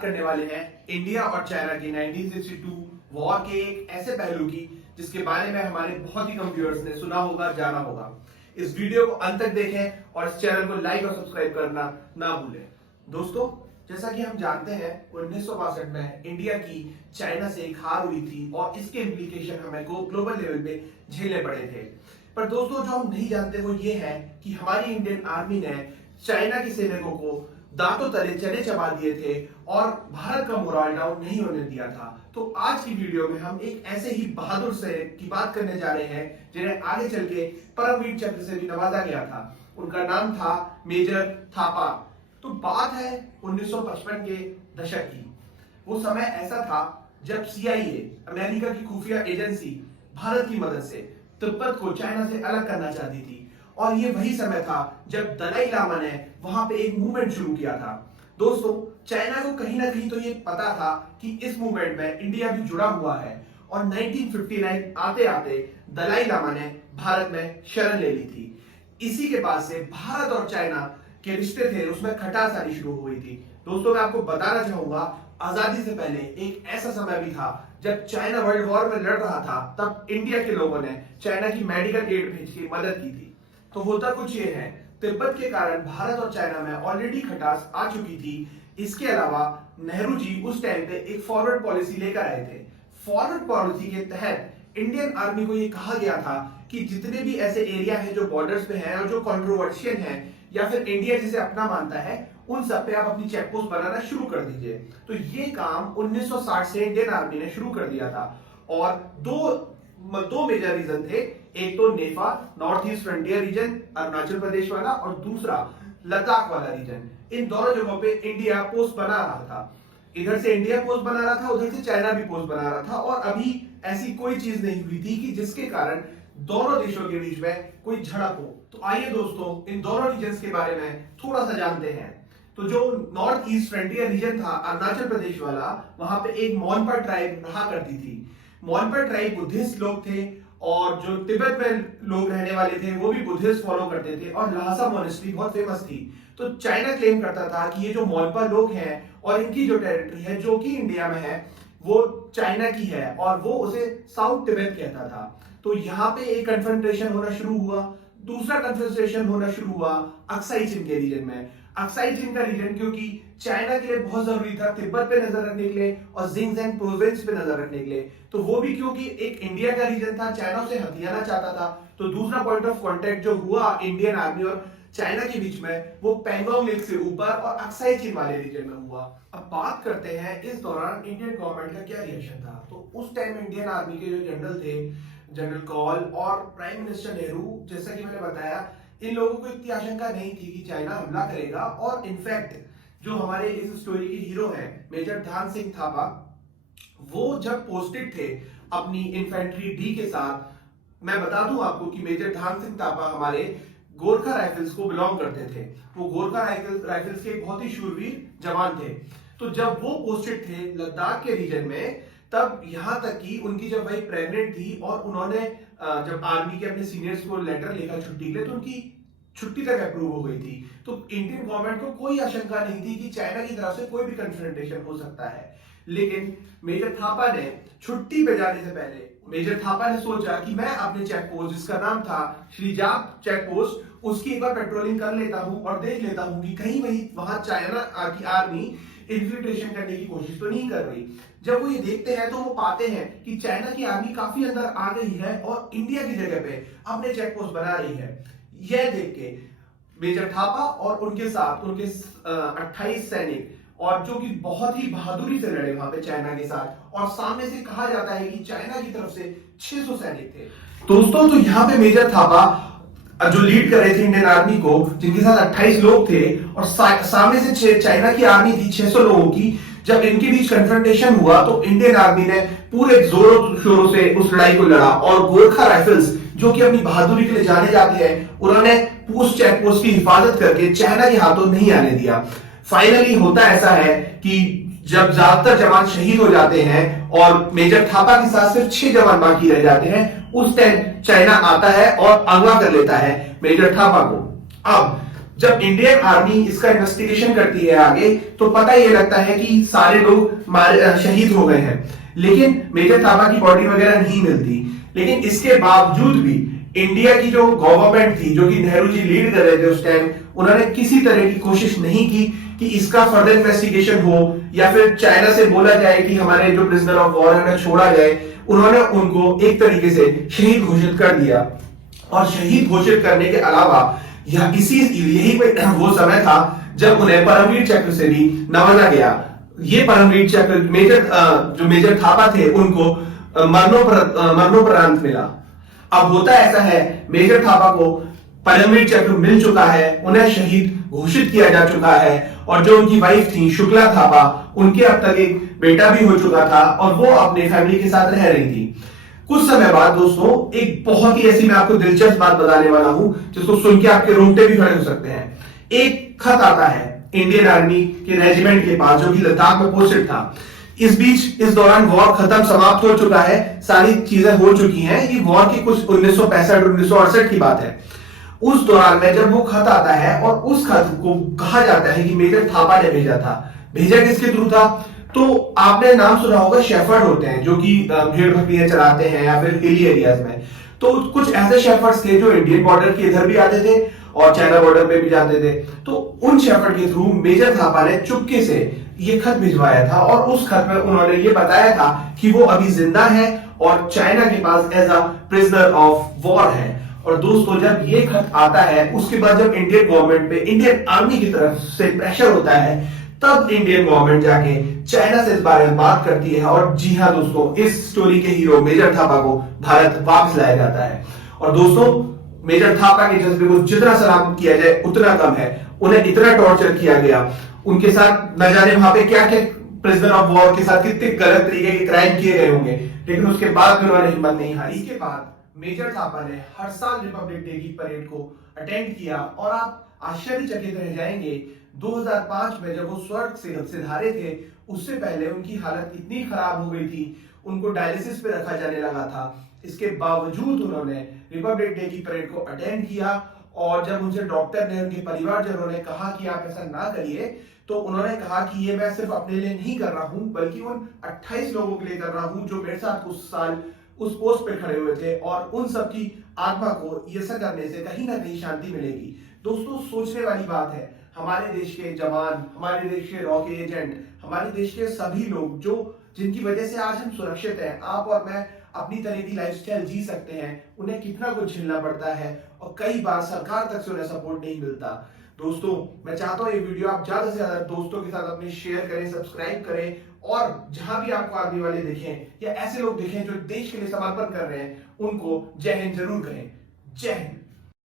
बात करने वाले हैं इंडिया और चाइना की 1962 वॉर के एक ऐसे पहलू की जिसके बारे में हमारे बहुत ही कम व्यूअर्स ने सुना होगा, जाना होगा। इस वीडियो को अंत तक देखें और इस चैनल को लाइक और सब्सक्राइब करना ना भूलें। दोस्तों, जैसा कि हम जानते हैं 1962 में इंडिया की चाइना से एक हार हुई थी और इसके इम्प्लीकेशन हमें को ग्लोबल लेवल पे झेलने पड़े थे। पर दोस्तों, जो हम नहीं जानते वो ये है कि हमारी इंडियन आर्मी ने चाइना की सैनिकों को दांतों तले चने चबा दिए थे और भारत का मोरल डाउन नहीं होने दिया था। तो आज की वीडियो में हम एक ऐसे ही बहादुर सैनिक की बात करने जा रहे हैं जिन्हें आगे चल के परमवीर चक्र से भी नवाजा गया था। उनका नाम था मेजर थापा। तो बात है 1955 के दशक की। वो समय ऐसा था जब CIA अमेरिका की खुफिया एजेंसी भारत की मदद से तिब्बत को चाइना से अलग करना चाहती थी और ये वही समय था जब दलाई लामा ने वहां पे एक मूवमेंट शुरू किया था। दोस्तों, चाइना को कहीं ना कहीं तो ये पता था कि इस मूवमेंट में इंडिया भी जुड़ा हुआ है और 1959 आते आते दलाई लामा ने भारत में शरण ले ली थी। इसी के बाद से भारत और चाइना के रिश्ते थे उसमें खटास आनी शुरू हुई थी। दोस्तों, मैं आपको बताना चाहूंगा, आजादी से पहले एक ऐसा समय भी था जब चाइना वर्ल्ड वॉर में लड़ रहा था, तब इंडिया के लोगों ने चाइना की मेडिकल एड भेज के मदद की थी। तो होता कुछ ये है, तिब्बत के कारण भारत और चाइना में ऑलरेडी खटास आ चुकी थी। इसके अलावा नेहरू जी उस टाइम पे एक फॉरवर्ड पॉलिसी लेकर आए थे। फॉरवर्ड पॉलिसी के तहत इंडियन आर्मी को ये कहा गया था कि जितने भी ऐसे एरिया है जो बॉर्डर्स पे हैं और जो कंट्रोवर्शियल हैं या फिर इंडिया जिसे अपना मानता है, उन सब पे आप अपनी चेक पोस्ट बनाना शुरू कर दीजिए। तो ये काम 1960 से इंडियन आर्मी ने शुरू कर दिया था और दो मेजर रीजन थे। एक तो NEFA North East Frontier Region Arunachal Pradesh वाला और दूसरा लद्दाख वाला रीजन। इन दोनों जगहों पे इंडिया पोस्ट बना रहा था। इधर से इंडिया पोस्ट बना रहा था, उधर से चाइना भी पोस्ट बना रहा था और अभी ऐसी कोई चीज नहीं हुई थी कि जिसके कारण दोनों देशों के बीच में कोई झड़प हो। तो आइए दोस्तों, इन दोनों रीजन्स के बारे में थोड़ा सा जानते हैं। तो जो नॉर्थ ईस्ट फ्रंटियर रीजन था अरुणाचल प्रदेश वाला, वहां पे एक मोनपा ट्राइब रहा करती थी। मोनपा ट्राइब बुद्धिस्ट लोग थे और जो तिब्बत में लोग रहने वाले थे वो भी बुद्धिस्ट फॉलो करते थे और ल्हासा मोनेस्ट्री बहुत फेमस थी। तो चाइना क्लेम करता था कि ये जो मोनपा लोग हैं और इनकी जो टेरिटरी है जो कि इंडिया में है वो चाइना की है और वो उसे साउथ तिब्बत कहता था। तो यहाँ पे एक कन्फ्रंटेशन होना शुरू हुआ। दूसरा कन्फ्रंटेशन होना शुरू हुआ अक्साई चीन के रीजन में। अक्साई चीन का रीजन क्योंकि चाइना के लिए बहुत जरूरी था तिब्बत पे नजर रखने के लिए और जिंगजेंग प्रोविंस पे नजर रखने के लिए। तो वो भी क्योंकि एक इंडिया का रीजन था, चाइना से हथियाना चाहता था। तो दूसरा पॉइंट ऑफ कांटेक्ट जो हुआ इंडियन आर्मी और चाइना के बीच में वो पैंगोंग लेक से ऊपर और अक्साई चीन वाले रीजन में हुआ। अब बात करते हैं इस दौरान इंडियन गवर्नमेंट का क्या रिएक्शन था। तो उस टाइम इंडियन आर्मी के जो जनरल थे, जनरल कॉल और प्राइम मिनिस्टर नेहरू, जैसा कि मैंने बताया, इन लोगों को इतनी आशंका नहीं थी कि चाइना हमला करेगा। और इनफैक्ट जो हमारे इस स्टोरी के हीरो हैं मेजर ध्यान सिंह थापा, वो जब पोस्टेड थे अपनी इन्फेंट्री डी के साथ, मैं बता दूं आपको कि मेजर ध्यान सिंह थापा हमारे गोरखा राइफल्स को बिलोंग करते थे। वो गोरखा राइफल्स के बहुत ही शूरवीर जवान थे। तो जब वो पोस्टेड थे लद्दाख के रीजन में, तब यहां तक कि उनकी जब वाइफ प्रेग्नेंट थी और उन्होंने जब आर्मी के अपने सीनियर्स को लेटर लिखा छुट्टी के लिए, तो उनकी छुट्टी तक अप्रूव हो गई थी। तो इंडियन गवर्नमेंट को कोई आशंका नहीं थी कि चाइना की तरफ से कोई भी कन्फ्रंटेशन हो सकता है। लेकिन मेजर थापा ने छुट्टी पे जाने से पहले मेजर थापा ने सोचा कि मैं अपने चेक पोस्ट, जिसका नाम था श्रीजाप चेक पोस्ट, उसकी एक बार पेट्रोलिंग कर लेता हूं और देख लेता हूं कि कहीं वहां चाइना की आर्मी इन्फिल्ट्रेशन करने की कोशिश तो नहीं कर रही। जब वो ये देखते हैं तो वो पाते हैं कि चाइना की आर्मी काफी अंदर आ गई है और इंडिया की जगह पे अपने चेक पोस्ट बना रही है। यह देख के मेजर थापा और उनके साथ उनके 28 सैनिक, और जो कि बहुत ही बहादुरी से लड़े वहां पे चाइना के साथ, और सामने से कहा जाता है कि चाइना की तरफ से 600 सैनिक थे। दोस्तों, तो यहाँ पे मेजर थापा जो लीड कर रहे थे इंडियन आर्मी को, जिनके साथ 28 लोग थे और सामने से चाइना की आर्मी थी 600 लोगों की, जब इनके बीच कन्फ्रंटेशन हुआ तो इंडियन आर्मी ने पूरे जोरों शोरों से उस लड़ाई को लड़ा और गोरखा राइफल्स, जो कि अपनी बहादुरी के लिए जाने जाते हैं, उन्होंने उस चेक पोस्ट की हिफाजत करके चाइना के हाथों नहीं आने दिया। फाइनली होता ऐसा है कि जब ज्यादातर जवान शहीद हो जाते हैं और मेजर थापा के साथ सिर्फ 6 जवान बाकी रह जाते हैं, उस टाइम चाइना आता है और अगवा कर लेता है मेजर थापा को। अब जब इंडियन आर्मी इसका इन्वेस्टिगेशन करती है आगे, तो पता ये लगता है कि सारे लोग शहीद हो गए हैं, लेकिन मेजर थापा की बॉडी वगैरह नहीं मिलती। लेकिन इसके बावजूद भी इंडिया की जो गवर्नमेंट थी, जो कि नेहरू जी लीड कर रहे थे उस टाइम, उन्होंने किसी तरह की कोशिश नहीं की कि इसका फर्दर इन्वेस्टिगेशन हो या फिर चाइना से बोला जाए कि हमारे जो प्रिजनर ऑफ वॉर है छोड़ा जाए। उन्होंने उनको एक तरीके से शहीद घोषित कर दिया। और शहीद घोषित करने के अलावा यही वो समय था जब उन्हें परमवीर चक्र से भी नवाजा गया। ये परमवीर चक्र जो मेजर थापा थे उनको मरणोपरांत मिला। अब होता ऐसा है, मेजर थापा को परमवीर चक्र मिल चुका है, उन्हें शहीद घोषित किया जा चुका है, और जो उनकी वाइफ थी शुक्ला थापा, उनके अब तक एक बेटा भी हो चुका था और वो अपने फैमिली के साथ रह रही थी। कुछ समय बाद दोस्तों एक बहुत ही ऐसी मैं आपको दिलचस्प बात बताने वाला हूं जिसको सुन के आपके रोंगटे भी खड़े हो सकते हैं। एक खत आता है इंडियन आर्मी के रेजिमेंट के पास जो कि लद्दाख में पोस्टेड था। इस दौरान वॉर खत्म समाप्त हो चुका है, सारी चीजें हो चुकी हैं। ये वॉर की कुछ 1965-1968 की बात है। उस दौरान में जब वो खत आता है और उस खत को कहा जाता है कि मेजर थापा ने भेजा था। भेजा किसके थ्रू था? तो आपने नाम सुना होगा, शेफर्ड होते हैं जो कि भेड़ बकरियां चराते हैं या फिर हिली एरियाज में। तो कुछ ऐसे शेफर्ड्स थे जो इंडियन बॉर्डर के इधर भी आते थे और चाइना बॉर्डर पे भी जाते थे। तो उन शेफर्ड के थ्रू मेजर थापा ने चुपके से ये खत भिजवाया था और उस खत में उन्होंने ये बताया था कि वो अभी जिंदा है और चाइना के पास as a prisoner of war है। और दोस्तों जब ये खत आता है, उसके बाद जब इंडियन गवर्नमेंट पे इंडियन आर्मी की तरफ से प्रेशर होता है, तब इंडियन गवर्नमेंट जाके चाइना से इस बारे में बात करती है। और जी हाँ दोस्तों, इस स्टोरी के हीरो मेजर थापा को भारत वापस लाया जाता है। और दोस्तों मेजर थापा के जज्बे को जितना सलाम किया जाए उतना कम है। उन्हें इतना टॉर्चर किया गया, उनके साथ न जाने वहां पे क्या क्या प्रिजनर ऑफ वॉर के साथ कितने गलत तरीके के क्राइम किए गए होंगे, लेकिन उसके बाद भी उन्होंने हिम्मत नहीं हारी। इसके बाद मेजर थापा ने हर साल रिपब्लिक डे की परेड को अटेंड किया और आप आश्चर्यचकित रह जाएंगे, 2005 में जब वो स्वर्ग से सिधारे थे, उससे पहले उनकी हालत इतनी खराब हो गई थी, उनको डायलिसिस पे रखा जाने लगा था। इसके बावजूद उन्होंने रिपब्लिक डे की परेड को अटेंड किया। और जब उनसे डॉक्टर ने, उनके परिवारजनों ने कहा कि आप ऐसा ना करिए, तो उन्होंने कहा कि ये मैं सिर्फ अपने लिए नहीं कर रहा हूं, बल्कि उन 28 लोगों के लिए कर रहा हूं जो मेरे साथ उस साल उस पोस्ट पे खड़े हुए थे, और उन सबकी आत्मा को ये सब करने से कहीं ना कहीं शांति मिलेगी। दोस्तों सोचने वाली बात है, हमारे देश के जवान, हमारे देश के रॉ के एजेंट, हमारे देश के सभी लोग जो जिनकी वजह से आज हम सुरक्षित हैं, आप और मैं अपनी तरह की लाइफस्टाइल जी सकते हैं, उन्हें कितना कुछ झेलना पड़ता है और कई बार सरकार तक से उन्हें सपोर्ट नहीं मिलता। दोस्तों मैं चाहता हूं ये वीडियो आप ज्यादा से ज्यादा दोस्तों के साथ अपने शेयर करें, सब्सक्राइब करें, और जहां भी आपको आर्मी वाले दिखें या ऐसे लोग दिखें जो देश के लिए समर्पण कर रहे हैं, उनको जय हिंद जरूर कहें। जय हिंद।